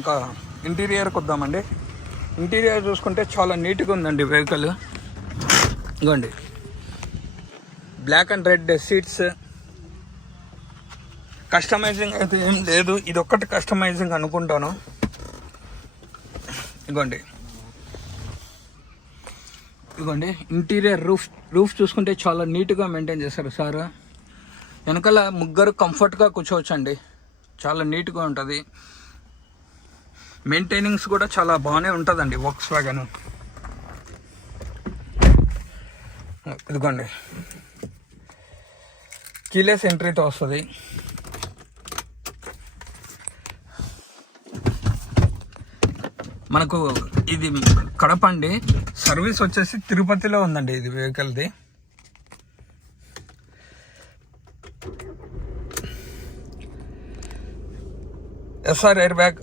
ఇంకా ఇంటీరియర్కి వద్దామండి. ఇంటీరియర్ చూసుకుంటే చాలా నీట్గా ఉందండి వెహికల్. ఇదిగోండి, black and red seats. Customising అయితే ఏం లేదు, ఇది ఒక్కటి కస్టమైజింగ్ అనుకుంటాను. ఇదిగోండి ఇంటీరియర్ రూఫ్ చూసుకుంటే చాలా నీట్గా మెయింటైన్ చేస్తారు సార్. వెనకాల ముగ్గురు కంఫర్ట్గా కూర్చోవచ్చండి, చాలా నీట్గా ఉంటుంది. మెయింటైనింగ్స్ కూడా చాలా బాగానే ఉంటుందండి వోక్స్వ్యాగన్. ఇదిగోండి, కీలెస్ ఎంట్రీతో వస్తుంది. మనకు ఇది కడప అండి, సర్వీస్ వచ్చేసి తిరుపతిలో ఉందండి ఇది వెహికల్ది. SR air bag,